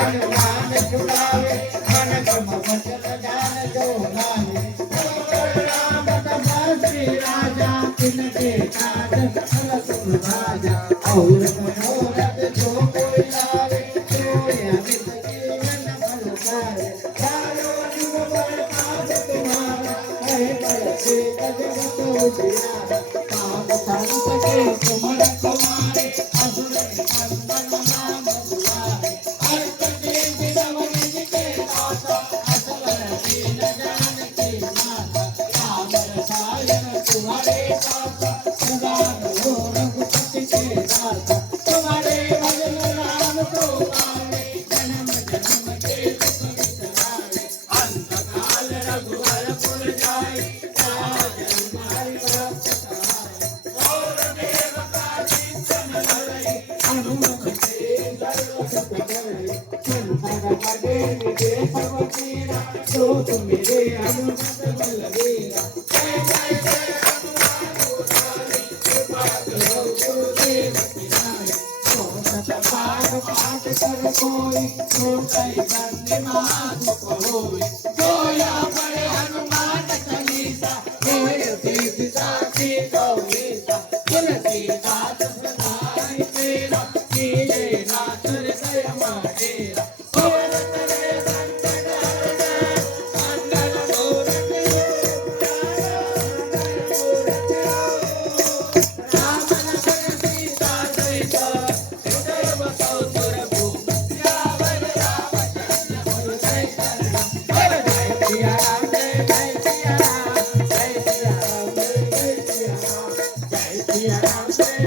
हनुमान छुड़ावे मन क्रम वचन ज्ञान जो लावे राम तपस्वी राजा तिनके काज फल तुम राजा और मनोरथ जो कोई लावे सोए अमित जीवन फल पावे चारों जुग पर पाप तुम्हारा कहे पर से जगत उजियारा पाप संत के तुमर तुम्हारे असुर निकंदन नाम दुआरे अर्थ के विदवन के दाता असवर दीन जानकी माता राम रसायन तुम्हारे दाता सुदान हो रघुपति के दाता तुम्हारे भजन राम को पावे जन्म जन्म के दुख बिसरावे अंत काल रघुवर पुर जाए राज हमारी प्राप्त कराए और देवता चिंतन लड़ई हनुमत से सर्व करे संतर बड़े निजे सब तेरा जो तुम मेरे हनुमत बलवीरा जय जय जय हनुमान गोसाई कृपा करो गुरुदेव की नाई सो सत बार पाठ कर कोई सो कई बंदे महादुख होई जोया बड़े हनुमान चालीसा होय सिद्धि साखी गौरीसा तुलसीदास सदाई तेरा कीजे नाथ हृदय माहेरा सोरत रे संकट हरना मंगल मूरत राम लखन सीता सहित हृदय बसौ सुरभूप सियावर रामचंद्र गुरु जय शरण जय सिया राम जय सिया राम जय सिया राम जय सिया राम जय सिया राम जय